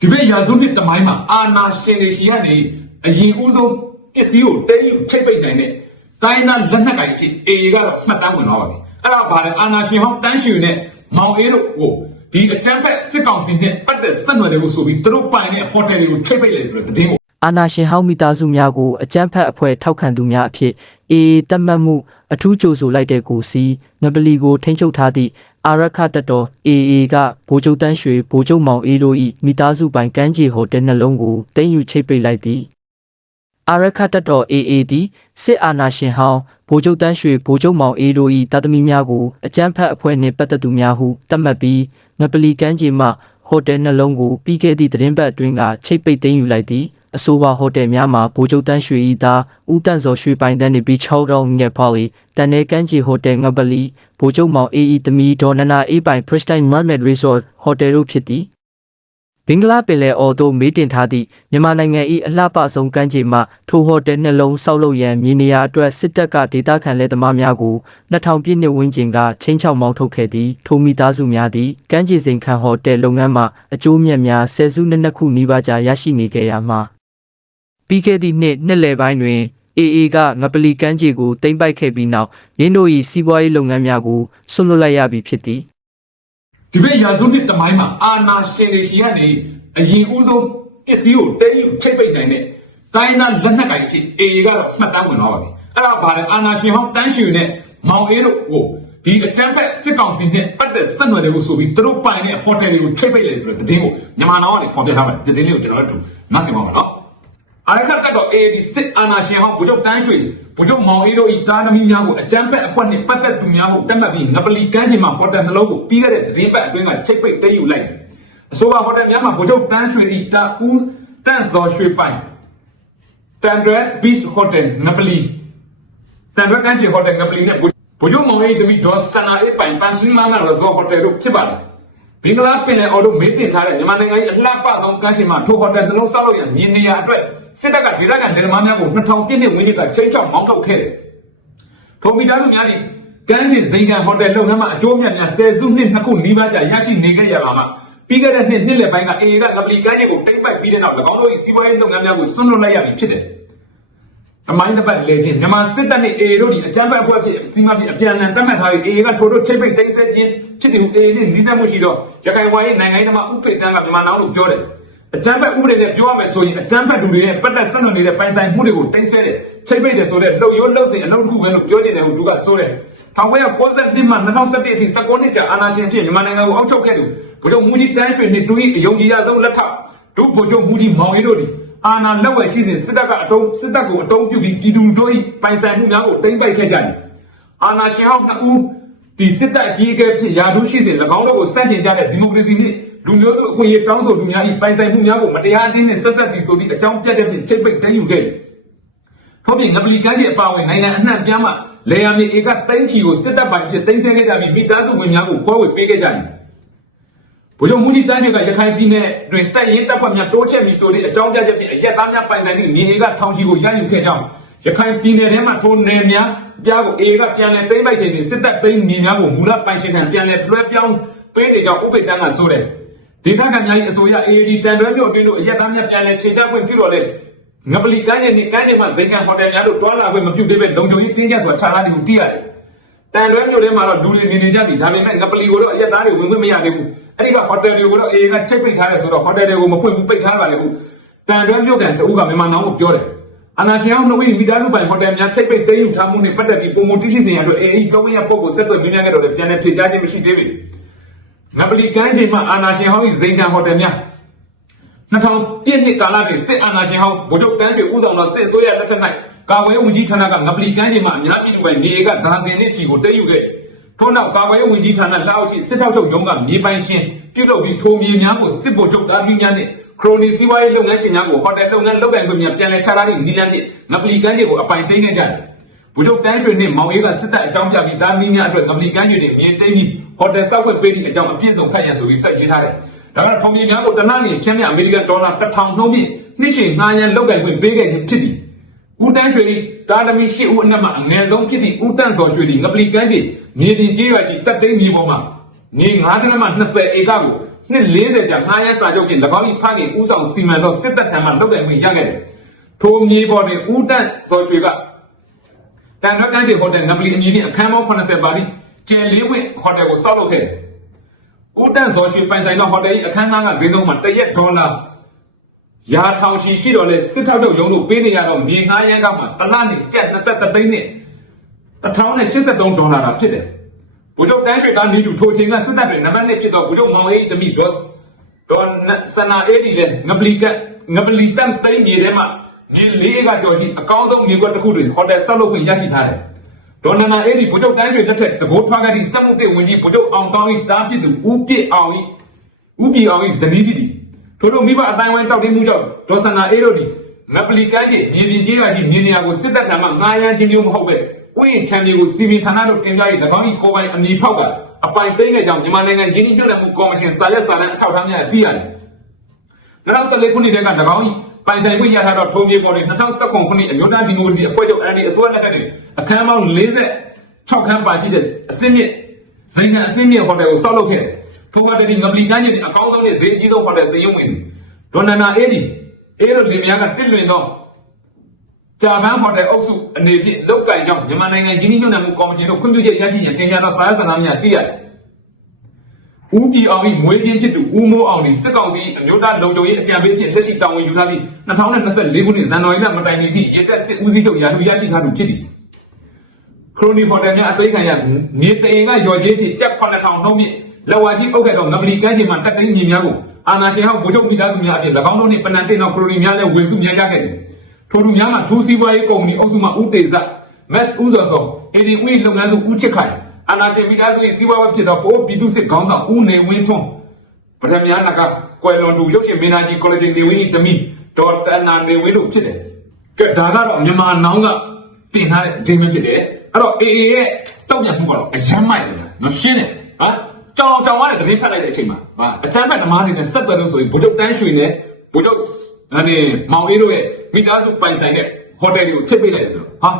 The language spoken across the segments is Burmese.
ဒီဘက်ရာစုနှစ်တမိုင်းမှာအာနာရှင်တွေရှိကနေအရင်ဦးဆုံးပစ္စည်းကိုတဲယူချိတ်ပိတ်နိုင်တဲ့တိုင်းနာလက်နက်ကိုင်အဖြစ်အေအေကတော့မှတ်တမ်းဝင်သွားပါပြီအဲ့ဒါဘာလဲအာနာရှင်ဟောင်းတန်းရှင်နဲ့မောင်အေးတို့ဟိုဒီအကြမ်းဖက်စစ်ကောင်စီနဲ့ပတ်သက်ဆက်နွယ်တယ်လို့ဆိုပြီးသူတို့ပိုင်တဲ့ဟိုတယ်တွေကိုချိတ်ပိတ်လေဆိုတဲ့သတင်းကိုအာနာရှင်ဟောင်းမိသားစုများကိုအကြမ်းဖက်အဖွဲ့ထောက်ခံသူများအဖြစ်အေးတတ်မှတ်မှုအထူးကြိုဆိုလိုက်တဲ့ကိုစီနပလီကိုထိန်းချုပ်ထားသည့် အာရခတပ်တော် AA ကဗိုလ်ချုပ်တန်းရွှေဗိုလ်ချုပ်မောင်အေးတို့၏မိသားစုပိုင်ကမ်းခြေဟိုတယ်နှလုံးကိုတင်းယူချိတ်ပိတ်လိုက်သည်အာရခတပ်တော် AA သည်စစ်အာဏာရှင်ဟောင်းဗိုလ်ချုပ်တန်းရွှေဗိုလ်ချုပ်မောင်အေးတို့၏တာသမီများကိုအကြမ်းဖက်အဖွဲ့နှင့်ပတ်သက်သူများဟုသတ်မှတ်ပြီးနပလီကမ်းခြေမှဟိုတယ်နှလုံးကိုပြီးခဲ့သည့်သတင်းပတ်အတွင်းကချိတ်ပိတ်သိမ်းယူလိုက်သည် အဆိုပါဟိုတယ်များမှာဗိုလ်ချုပ်တန်းရွှေ၏သားဦးတန့်စောရွှေပိုင်တန်းနေပြီး6တောင်းငယ်ပါလီတန်နေကမ်းခြေဟိုတယ်ငပလီဗိုလ်ချုပ်မောင်အေး၏သမီးဒေါ်နနာအေးပိုင် Pristine Mermaid Resort ဟိုတယ်တို့ဖြစ်သည်ဘင်္ဂလားပင်လယ်အော်သို့မေးတင်ထားသည့်မြန်မာနိုင်ငံ၏အလှပဆုံးကမ်းခြေမှထိုဟိုတယ်နှလုံးဆောက်လုပ်ရန်မြေနေရာအတွက်စစ်တပ်ကဒေသခံလက်သမားများကို2000ပြည့်နှစ်ဝန်းကျင်ကချင်းချောက်မောင်းထုတ်ခဲ့သည်ထိုမိသားစုများသည်ကမ်းခြေစိန်ခံဟိုတယ်လုပ်ငန်းမှအကျိုးမြတ်များဆယ်စုနှစ်နှစ်ခုနီးပါးကြာရရှိနေခဲ့ရမှာ ပြီးခဲ့သည့်နှစ်နှစ်လယ်ပိုင်းတွင် AA ကငပလီကမ်းခြေကိုတင်ပိုက်ခဲ့ပြီးနောက်ရင်းတို့၏စီးပွားရေးလုပ်ငန်းများကိုဆွန့်လွတ်လိုက်ရပြီဖြစ်သည်ဒီဘက်ရာစုနှစ်တမိုင်းမှာအာနာရှင်တွေရှိကနေအရင်ဦးဆုံးပစ္စည်းကိုတဲယူချိတ်ပိတ်နိုင်တဲ့တိုင်းနာလက်နက်ကိုင်အဖြစ်အေအေကတော့မှတ်တမ်းဝင်သွားပါပြီအဲ့ဒါဘာလဲအာနာရှင်ဟောင်းတန်းရှင်နဲ့မောင်အေးတို့ဟိုဒီအကြမ်းဖက်စစ်ကောင်စီနဲ့ပတ်သက်ဆက်နွယ်တယ်လို့ဆိုပြီးသူတို့ပိုင်တဲ့ဟိုတယ်တွေကိုချိတ်ပိတ်လေဆိုတဲ့သတင်းကိုမြန်မာနိုင်ငံကနေဖော်ပြထားပါတယ်ဒီသတင်းလေးကိုကျွန်တော်တို့နားဆင်ပါမယ်နော် အာရခတ်ကတော့ AD စစ်အာဏာရှင်ဟောင်းဗိုလ်ချုပ်တန်းရွှေဗိုလ်ချုပ်မောင်အေးတို့ဤတားသမီးများကိုအကြမ်းဖက်အဖွဲ့နှင့်ပတ်သက်သူများကိုတက်မှတ်ပြီးငပလီကမ်းခြေမှာဟိုတယ်နှလုံးကိုပြီးခဲ့တဲ့သတင်းပတ်အတွင်းကချိတ်ပိတ်သိမ်းယူလိုက်တယ်။အဆိုပါဟိုတယ်များမှာဗိုလ်ချုပ်တန်းရွှေဤတာဦးတန့်စော်ရွှေပိုင်တန်ဒရဘီစ်ဟိုတယ်ငပလီတန်ဒရကမ်းခြေဟိုတယ်ငပလီနဲ့ဗိုလ်ချုပ်မောင်အေးသမီးဒေါ်စနာအေးပိုင်ပန်စင်မာမန်ရဇော်ဟိုတယ်တို့ဖြစ်ပါတယ်။ ဘင်္ဂလားပင်လယ်အော်တို့မေးတင်ထားတဲ့မြန်မာနိုင်ငံရဲ့အလှပဆုံးကမ်းခြေမှာထိုဟိုတယ်သလုံးဆောက်လို့ရမြင်နေရအတွက်စစ်တပ်ကဒေသခံဒေသမားများကို2000ပြည့်နှစ်ဝန်းကျင်ကချိန်ချောက်မောင်းထုတ်ခဲ့တယ်။ထိုမိသားစုများဒီကမ်းခြေဇိမ်ခံဟိုတယ်လုပ်ငန်းမှာအကျိုးအမြတ်များဆယ်စုနှစ်နှစ်ခုနီးပါးကြာရရှိနေခဲ့ရပါမှာပြီးခဲ့တဲ့နှစ်နှစ်လယ်ပိုင်းကအေအေကငပလီကမ်းခြေကိုတိမ့်ပိုက်ပြီးတဲ့နောက်၎င်းတို့၏စီးပွားရေးလုပ်ငန်းများကိုဆွန့်လွတ်လိုက်ရပြီဖြစ်တယ်။ တမိုင်းတစ်ပတ်လဲချင်းမြန်မာစစ်တပ်နဲ့ AA တို့ဒီအကြမ်းဖက်အဖွဲ့ဖြစ်စီမံဖြစ်အပြန်အလှန်တတ်မှတ်ထားပြီး AA ကထိုတို့ချိတ်ပိတ်သိမ်းဆည်းခြင်းဖြစ်တယ်ဟု AA နဲ့နှီးစပ်မှုရှိတော့ရခိုင်ဝိုင်းနိုင်ငံရေးသမားဥပေတန်းကမြန်မာနောင်လို့ပြောတယ်အကြမ်းဖက်ဥပဒေနဲ့ပြောရမယ်ဆိုရင်အကြမ်းဖက်သူတွေရဲ့ပတ်သက်ဆက်နွယ်နေတဲ့ပိုင်ဆိုင်မှုတွေကိုတိမ်းဆဲတယ်ချိတ်ပိတ်တယ်ဆိုတဲ့လှုပ်ရိုးလှုပ်စိန်အလုပ်တစ်ခုပဲလို့ပြောချင်တယ်ဟုသူကဆိုတယ်1992မှ2017အထိ19နှစ်ကြာအာဏာရှင်ဖြစ်မြန်မာနိုင်ငံကိုအောက်ချုပ်ခဲ့သူဗိုလ်ချုပ်မူကြီးတန်းရွှေနှင့်တူ၏အယုံကြည်ရဆုံးလက်ထပ်ဒုဗိုလ်ချုပ်မူကြီးမောင်ရီတို့သည် အာဏာလက်ဝယ်ရှိစဉ်စစ်တပ်ကအတုံးစစ်တပ်ကိုအတုံးပြုပြီးပြည်သူတို့၏ပိုင်ဆိုင်မှုများကိုတိမ့်ပိုက်ခဲ့ကြတယ်။အာဏာရှင်ဟောင်းနှစ်ဦးဒီစစ်တပ်အကြီးအကဲဖြစ်ရာထူးရှိစဉ်၎င်းတို့ကိုစန့်ကျင်ကြတဲ့ဒီမိုကရေစီနှင့်လူမျိုးစုအခွင့်အရေးတောင်းဆိုသူများ၏ပိုင်ဆိုင်မှုများကိုမတရားအသင်းနှင့်ဆက်ဆက်ပြီးဆိုသည့်အကြောင်းပြတဲ့ဖြင့်ချိတ်ပိတ်သိမ်းယူခဲ့တယ်။ထို့ပြင်ငပလီကမ်းခြေအပါအဝင်နိုင်ငံအနှံ့ပြားမှလေယာဉ်မြေဧကသိန်းချီကိုစစ်တပ်ပိုင်ဖြစ်သိမ်းဆည်းခဲ့ကြပြီးမိသားစုဝင်များကိုခွဲဝေပေးခဲ့ကြတယ်။ ဗိုလ်ချုပ်မူကြီးတန်းကျွေကရခိုင်ပြည်နယ်တွင်တပ်ရင်းတပ်ဖွဲ့များတိုးချက်ပြီးဆိုတဲ့အကြောင်းပြချက်ဖြင့်အရက်သားများပိုင်ဆိုင်သည့်မြေတွေကထောင်ချီကိုရယူခဲ့ကြောင်းရခိုင်ပြည်နယ်ထဲမှထိုနယ်များပြားကိုအေကပြန်လည်သိမ်းပိုက်ချိန်တွင်စစ်တပ်သိမ်းမြေများကိုမူလပိုင်ရှင်ထံပြန်လည်လွှဲပြောင်းပေးနေကြောင်းဥပေတန်းကဆိုတယ်ဒေသခံများ၏အဆိုအရ AAD တန်တွဲမြို့အတွင်းသို့အရက်သားများပြန်လည်ခြေချခွင့်ပြုတော်လဲငပလီကမ်းခြေနှင့်ကမ်းခြေမှဇိမ်ကန်ဟိုတယ်များတို့တွာလာခွင့်မပြုသေးပဲလုံခြုံရေးတင်းကျပ်စွာခြားထားတယ်ဟုသိရတယ် တန်လွဲမြို့ထဲမှာတော့လူတွေနေနေကြပြီဒါပေမဲ့ငပလီကိုတော့အရက်သားတွေဝင်ခွင့်မရသေးဘူးအဲ့ဒီကဟိုတယ်တွေကိုတော့အေကချိတ်ပိတ်ထားတယ်ဆိုတော့ဟိုတယ်တွေကိုမဖွင့်ဘူးပိတ်ထားပါလေဘူးတန်လွဲမြို့ကန်တူကမြန်မာနောင်ကိုပြောတယ်အနာရှင်အောင်နှုတ်မိသားစုပိုင်ဟိုတယ်များချိတ်ပိတ်သိမ်းယူထားမှုနဲ့ပတ်သက်ပြီးပုံမတိရှိစဉ်ရအတွက်အေအေပြောင်းရပုတ်ကိုဆက်သွယ်မြင်းများခဲ့တော့လည်းပြန်လည်ဖြေကြားခြင်းမရှိသေးဘူးငပလီကမ်းခြေမှာအာနာရှင်ဟောင်း၏ဇိမ်ခံဟိုတယ်များ 2000ပြည့်နှစ်ကာလတွင်စစ်အာဏာရှင်ဟောင်းဗိုလ်ချုပ်တန်းရွှေဦးဆောင်သောစစ်အစိုးရလက်ထက်၌ကာကွယ်ရေးဝန်ကြီးဌာနကငပလီကမ်းခြေမှာအများပြည်သူပိုင်နေကဒါဇင်နှစ်ချီကိုတည်ယူခဲ့ထို့နောက်ကာကွယ်ရေးဝန်ကြီးဌာနလက်အောက်ရှိစစ်ထောက်ချုပ်ရုံးကမြေပိုင်ရှင်ပြုလုပ်ပြီးထိုမြေများကိုစစ်ဗိုလ်ချုပ်တာပြီးများနှင့်ခရိုနီစီးပွားရေးလုပ်ငန်းရှင်များကိုဟိုတယ်လုပ်ငန်းလုပ်ကိုင်ခွင့်များပြန်လည်ချထားသည့်နီလန်းဖြင့်ငပလီကမ်းခြေကိုအပိုင်သိမ်းခဲ့ကြတယ်ဗိုလ်ချုပ်တန်းရွှေနှင့်မောင်အေးကစစ်တပ်အကြောင်းပြပြီးတာမီးများအတွက်ငပလီကမ်းခြေတွင်မြေသိမ်းပြီးဟိုတယ်ဆောက်ခွင့်ပေးသည့်အကြောင်းအပြည့်စုံဖတ်ရန်ဆိုပြီးဆက်ရေးထားတယ် ဒါကထုံမြေများကိုတနအနဖြန့်မြအမေရိကန်ဒေါ်လာ1000နှုန်းဖြင့်နှစ်ရှည်ငှားရန်လုပ်ကိုင်ခွင့်ပေးခဲ့ခြင်းဖြစ်သည်ဦးတန်းရွှေသည်တာသမီ၈ဦးအနက်မှအငယ်ဆုံးဖြစ်သည့်ဦးတန်းစော်ရွှေသည်ငပလီကမ်းခြေမြေပြင်ကျေးရွာရှိတပ်သိမ်းမြေပေါ်မှာမြေ9ကနမ20ဧကကိုနှစ်40ကြာငှားရမ်းစာချုပ်ဖြင့်၎င်း၏ဖခင်ဦးဆောင်စီမံသောစစ်တပ်ထံမှလုပ်ကိုင်ခွင့်ရခဲ့တယ်ထိုမြေပေါ်တွင်ဦးတန့်ဇော်ရွှေကတန်ခမ်းကန်းချေဟိုတယ်ငပလီအမည်ဖြင့်အခန်းပေါင်း80ပါးသည့်ကျယ်လေးဝင့်ဟိုတယ်ကိုဆောက်လုပ်ခဲ့တယ်။ ဦးတန့်ဇော်ရွှေပိုင်ဆိုင်သောဟိုတယ်၏အခန်းငှားကဈေးနှုန်းမှာတစ်ရက်ဒေါ်လာရာထောင်ချီရှိတော်လဲစစ်ထောက်ချုပ်ရုံးတို့ပေးနေရတော့မြေငှားရမ်းကမှတစ်လနဲ့ကျပ်23သိန်းနဲ့1083ဒေါ်လာတာဖြစ်တယ်။ဗိုလ်ချုပ်တန်းရွှေကနေတူထိုချိန်ကစစ်တပ်တွေနံပါတ်1ဖြစ်တော့ဗိုလ်ချုပ်မောင်အေးတမိဒေါ့စ်ဒေါ်စနာအေဒီလေငပလီကငပလီတန်သိန်းမြေထဲမှာမြေလေးကကြော်ရှိအကောင်းဆုံးမြေကွက်တစ်ခုတွင်ဟိုတယ်ဆောက်လုပ်ခွင့်ရရှိထားတယ်။ ဒေါ်နနာအေဒီဗိုလ်ချုပ်တန်းရွှေလက်ထက်တကိုးထွားခဲ့သည့်စက်မှုတစ်ဝင်ကြီးဗိုလ်ချုပ်အောင်ကောင်း၏တားဖြစ်သူဦးပြစ်အောင်၏ဦးပြစ်အောင်၏ဇနီးဖြစ်သည်ထို့သောမိဘအတိုင်းဝိုင်းတောက်တင်းမှုကြောင့်ဒေါ်စနာအေးတို့သည်ငပလီကမ်းခြေမြေပြင်ကျေးရွာရှိမြေနေရာကိုစစ်တပ်ထံမှငှားရမ်းခြင်းမျိုးမဟုတ်ပဲဥယျာဉ်ချမ်းမြေကိုစီမီဌာနတို့တင်ပြ၍၎င်း၏ကိုယ်ပိုင်အမည်ဖောက်ကအပိုင်သိမ်းခဲ့ကြောင်းမြန်မာနိုင်ငံရင်းနှီးမြှုပ်နှံမှုကော်မရှင်စာရွက်စာတမ်းအထောက်အထားများသိရတယ်။2014ခုနှစ်တည်းက၎င်း၏ ပိုင်ဆိုင်ခွင့်ရထားသောထိုမြေပေါ်တွင်2019ခုနှစ်အမျိုးသားဒီမိုကရေစီအဖွဲ့ချုပ် NLD အစိုးရလက်ထက်တွင်အခမ်းအပေါင်း46ခန်းပါရှိတဲ့အစင်းမြင့်ဇိမ်ခံအစင်းမြင့်ဟိုတယ်ကိုဆောက်လုပ်ခဲ့တယ်။ထိုဟိုတယ်ဒီငပလီကမ်းခြေတွင်အကောင်းဆုံးနဲ့ဈေးအကြီးဆုံးဟိုတယ်စည်ရုံးဝင်သည်။ဒေါ်နနာအေးဒီအေးတို့လင်မယားကတစ်လွင်သောဂျာပန်ဟိုတယ်အုပ်စုအနေဖြင့်လုတ်ကင်ကြောင်းမြန်မာနိုင်ငံရင်းနှီးမြှုပ်နှံမှုကော်မရှင်တို့ခွင့်ပြုချက်ရရှိရန်တင်ပြသောစာရွက်စာတမ်းများတည်ရတယ်။ ဦးပြည်အောင်၏မွေးချင်းဖြစ်သူဦးမိုးအောင်သည်စစ်ကောင်စီအမျိုးသားလုံခြုံရေးအကြံပေးဖြင့်လက်ရှိတာဝန်ယူထားပြီး2024ခုနှစ်ဇန်နဝါရီလမတိုင်မီထိရေတပ်စစ်ဦးစီးချုပ်ရာထူးရရှိထားသူဖြစ်သည်။ခရိုနီဟိုတယ်များအသိခံရမြေတအိမ်ကရော်ကြီးဖြင့်ကြက်9000နှုံးမြင့်လက်ဝါကြီးအုပ်ခဲ့သောငပလီကမ်းခြေမှတက်သိမ်းမြေများကိုအာနာရှင်ဟောက်ဗိုလ်ချုပ်မိသားစုများအပြင်၎င်းတို့နှင့်ပနန်တင်သောခရိုနီများလည်းဝင်စုများရခဲ့သည်။ထိုသူများမှာထူးစီးပွားရေးကုမ္ပဏီအုပ်စုမှဦးတေဇမက်ဦးစောစောအေဒီဦးလုပ်ငန်းစုဦးချစ်ခိုင် အာနာရှင်မိသားစု၏စီးပွားရေးဖြစ်သောပိုးပြည်သူစစ်ခေါင်းဆောင်ဦးနေဝင်းထွန်းပထမများနကကွယ်လွန်သူရုပ်ရှင်မင်းသားကြီးကော်လေဂျနေဝင်း၏တမီဒေါ်တန်နာနေဝင်းတို့ဖြစ်တယ်။ကဲဒါကတော့မြန်မာနောင်ကတင်ထားတဲ့အဒင်းပဲဖြစ်တယ်။အဲ့တော့ AA ရဲ့တောက်ပြန်မှုကတော့အယမ်းမိုက်တယ်နော်ရှင်းတယ်။ဟာကြောင်ကြောင်ရတဲ့သတင်းဖတ်လိုက်တဲ့အချိန်မှာဟာအချမ်းဖက်ဓမ္မတွေနဲ့ဆက်သွယ်လို့ဆိုရင်ဗိုလ်ချုပ်တန်းရွှေနဲ့ဗိုလ်ချုပ်အနေမောင်အေးတို့ရဲ့မိသားစုပိုင်ဆိုင်တဲ့ဟိုတယ်တွေကိုချစ်ပေးလိုက်တယ်ဆိုတော့ဟာ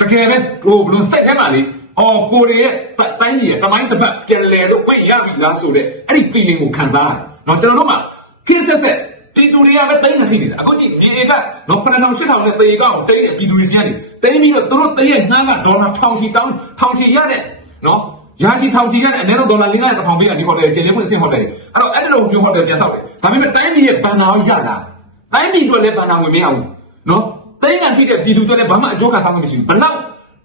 တကယ်ပဲဟိုဘလို့စိတ်ထဲမှာလေ အော်ကိုရီးရဲ့တိုင်းကြီးရဲ့တမိုင်းတစ်ပတ်ပြန်လဲလို့ဝိတ်ရပြီလားဆိုတဲ့အဲ့ဒီ feeling ကိုခံစားရတယ်။နော်ကျွန်တော်တို့မှာခင်းဆက်ဆက်ပြည်သူတွေကပဲတိုင်းနေဖြစ်နေတာအခုကြည့်မြေကနော်9000 8000နဲ့တေကောင်တိုင်းတဲ့ပြည်သူတွေစီကနေတိုင်းပြီးတော့သူတို့တရက်နှားကဒေါ်လာ1000ချီတောင်း1000ချီရတဲ့နော်ရာချီ1000ချီရတဲ့အနည်းဆုံးဒေါ်လာ5000 1000ပေးရဒီဟိုတယ်ကျင်းနေခွင့်အဆင့်ဟိုတယ်အဲ့တော့အဲ့ဒီလိုမျိုးဟိုတယ်ပြန်ဆောက်တယ်ဒါပေမဲ့တိုင်းပြည်ရဲ့ဘန်နာကိုရလာတိုင်းပြည်အတွက်လည်းဘန်နာဝင်မရဘူးနော်တိုင်းငံဖြစ်တဲ့ပြည်သူတွေလည်းဘာမှအကျိုးခံစားမှုမရှိဘူးဘလောက်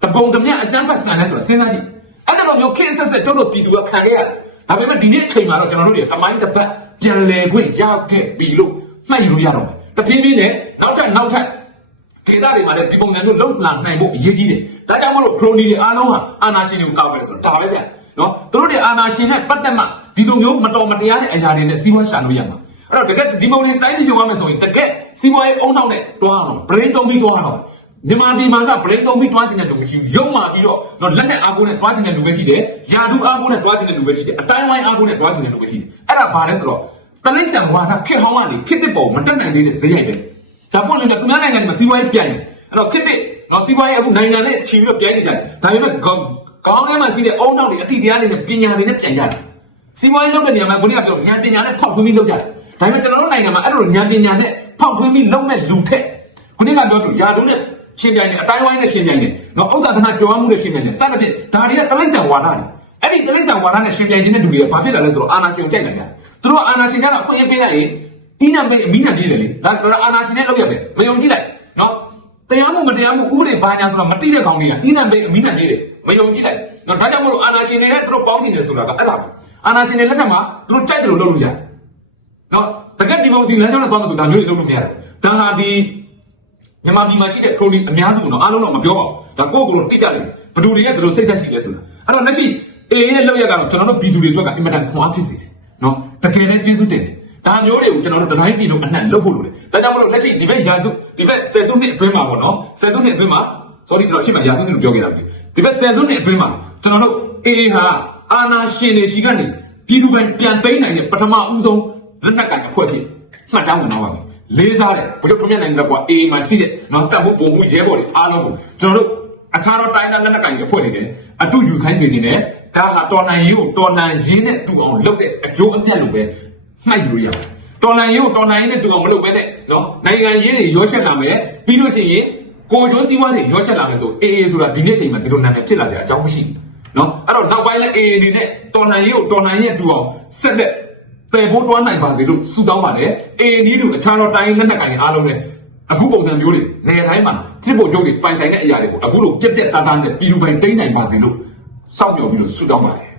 တပုံတမျက်အကျန်းဖတ်ဆန်လဲဆိုတာစဉ်းစားကြည့်အဲ့ဒီလိုမျိုးခင်းဆက်ဆက်တို့တို့ပြည်သူကခံခဲ့ရတယ်ဒါပေမဲ့ဒီနေ့အချိန်မှာတော့ကျွန်တော်တို့တွေတမိုင်းတစ်ပတ်ပြန်လည်ခွင့်ရခဲ့ပြီလို့မှတ်ယူလို့ရတော့မယ်တဖြည်းဖြည်းနဲ့နောက်ထပ်နောက်ထပ်ဒေသတွေမှာလည်းဒီပုံစံမျိုးလှုပ်လာနိုင်ဖို့အရေးကြီးတယ်ဒါကြောင့်မလို့ခရိုနီတွေအားလုံးဟာအာနာရှင်တွေကိုကောက်ပဲဆိုတော့ဒါပဲဗျနော်သူတို့တွေအာနာရှင်နဲ့ပတ်သက်မှဒီလိုမျိုးမတော်မတရားတဲ့အရာတွေနဲ့စီးပွားရှာလို့ရမှာအဲ့တော့တကယ်ဒီပုံစံတိုင်းပြည်ပြောရမယ်ဆိုရင်တကယ်စီးပွားရေးအုံထောက်နဲ့တွားအောင် brain တုံးပြီးတွားအောင် မြန်မာပြည်မှာက brain တုံးပြီးတွားချင်တဲ့လူမရှိဘူးရုံမာပြီးတော့တော့လက်နဲ့အားကိုးနဲ့တွားချင်တဲ့လူပဲရှိတယ်ယာဒူအားကိုးနဲ့တွားချင်တဲ့လူပဲရှိတယ်အတိုင်းဝိုင်းအားကိုးနဲ့တွားချင်တဲ့လူပဲရှိတယ်အဲ့ဒါဘာလဲဆိုတော့တလိမ့်ဆန်ဘွားကခက်ဟောင်းကနေခစ်တစ်ပုံမတက်နိုင်သေးတဲ့ဈေးရိုက်ပဲဒါပေါ့လေသူများနိုင်ငံတွေမှာစီးပွားရေးပြိုင်တယ်အဲ့တော့ခစ်တစ်တော့စီးပွားရေးအခုနိုင်ငံနဲ့ချီပြီးတော့ပြိုင်နေကြတယ်ဒါပေမဲ့ကောင်းထဲမှာရှိတဲ့အုံနောက်တွေအတိတရားတွေနဲ့ပညာတွေနဲ့ပြန်ကြတယ်စီးပွားရေးလုပ်တဲ့နေရာမှာကိုနေ့ကပြောဉာဏ်ပညာနဲ့ဖောက်ထွင်းပြီးလုပ်ကြတယ်ဒါပေမဲ့ကျွန်တော်တို့နိုင်ငံမှာအဲ့လိုဉာဏ်ပညာနဲ့ဖောက်ထွင်းပြီးလုပ်မဲ့လူထက်ခုနေ့ကပြောသူယာဒူးနဲ့ ရှင်ပြိုင်တယ်အတိုင်းဝိုင်းနဲ့ရှင်ပြိုင်တယ်နော်ဥစ္စာသနာကြော်မှုနဲ့ရှင်ပြိုင်တယ်စသဖြင့်ဒါတွေကတလိမ့်ဆန်ဝါဒတွေအဲ့ဒီတလိမ့်ဆန်ဝါဒနဲ့ရှင်ပြိုင်ခြင်းတဲ့လူတွေကဘာဖြစ်လာလဲဆိုတော့အာနာရှင်ကိုကြိုက်လာကြတယ်သူတို့အာနာရှင်ကတော့အခွင့်အရေးပေးလိုက်ရင်အင်းနံပေးအမီးနံပြေးတယ်လေဒါဒါအာနာရှင်နဲ့လောက်ရမယ်မယုံကြည်လိုက်နော်တရားမှုမတရားမှုဥပဒေဘာညာဆိုတော့မတိတဲ့ကောင်တွေကအင်းနံပေးအမီးနံပြေးတယ်မယုံကြည်လိုက်နော်ဒါကြောင့်မလို့အာနာရှင်တွေနဲ့သူတို့ပေါင်းတင်တယ်ဆိုတာကအဲ့ဒါပဲအာနာရှင်တွေလက်ထက်မှာသူတို့ကြိုက်တယ်လို့လုပ်လို့ရတယ်နော်တကယ်ဒီမိုစီလမ်းကြောင်းနဲ့သွားမှဆိုဒါမျိုးတွေလုပ်လို့မရတယ်ဒါဟာဒီ မြန်မာပြည်မှာရှိတဲ့ခရိုနီအများစုကတော့အားလုံးတော့မပြောပါဘူးဒါကိုယ့်ကိုယ်တော့တိကျတယ်ဘယ်သူတွေကသူတို့စိတ်သက်ရှိလဲဆိုတာအဲ့တော့လက်ရှိအေးရဲ့လောက်ရကတော့ကျွန်တော်တို့ပြည်သူတွေအတွက်ကအင်မတန်ခွန်အားဖြစ်စေတယ်နော်တကယ်လည်းကျေးဇူးတင်တယ်ဒါမျိုးတွေကိုကျွန်တော်တို့တိုင်းပြည်လုံးအနှံ့လုပ်ဖို့လိုတယ်ဒါကြောင့်မလို့လက်ရှိဒီဘက်ရာစုဒီဘက်ဆယ်စုနှစ်အတွင်းမှာပေါ့နော်ဆယ်စုနှစ်အတွင်းမှာ sorry ကျွန်တော်ရှေ့မှာရာစုနှစ်လို့ပြောခဲ့တာပြီဒီဘက်ဆယ်စုနှစ်အတွင်းမှာကျွန်တော်တို့အေးဟာအာနာရှင်တွေရှိကနေပြည်သူပိုင်ပြန်သိမ်းနိုင်တဲ့ပထမဦးဆုံးလက်နက်ကင်အဖွဲ့ဖြစ်မှတ်တမ်းဝင်တော့ပါပြီ လေးစားတယ်ဘုရားထွန်းမြတ်နိုင်တဲ့ကွာအေးမှာရှိတဲ့နော်တပ်ဖို့ပုံမှုရဲဘော်တွေအားလုံးကိုကျွန်တော်တို့အခြားသောတိုင်းသားလက်နက်ကင်တွေဖွဲ့နေတယ်အတူယူခိုင်းစေခြင်းနဲ့ဒါဟာတော်လှန်ရေးကိုတော်လှန်ရေးနဲ့တူအောင်လုပ်တဲ့အကျိုးအမြတ်လို့ပဲမှတ်ယူရအောင်တော်လှန်ရေးကိုတော်လှန်ရေးနဲ့တူအောင်မလုပ်ဘဲနဲ့နော်နိုင်ငံရေးတွေရောရှက်လာမယ်ပြီးလို့ရှိရင်ကိုကျိုးစည်းဝါးတွေရောရှက်လာမယ်ဆိုအေးအေးဆိုတာဒီနေ့ချိန်မှာဒီလိုနာမည်ဖြစ်လာကြအကြောင်းမရှိဘူးနော်အဲ့တော့နောက်ပိုင်းလဲအေးအေးနေနဲ့တော်လှန်ရေးကိုတော်လှန်ရေးနဲ့တူအောင်ဆက်လက် ပယ်ဖို့တွားနိုင်ပါစေလို့ဆုတောင်းပါတယ်အေးနီးတို့အခြားသောတိုင်းလက်နက်ကိုင်တွေအားလုံးလည်းအခုပုံစံမျိုးတွေနေတိုင်းမှာစစ်ဖို့ကျုပ်တွေပိုင်ဆိုင်တဲ့အရာတွေကိုအခုလိုပြက်ပြက်သားသားနဲ့ပြည်သူပိုင်တိမ့်နိုင်ပါစေလို့စောင့်မျှော်ပြီးတော့ဆုတောင်းပါတယ်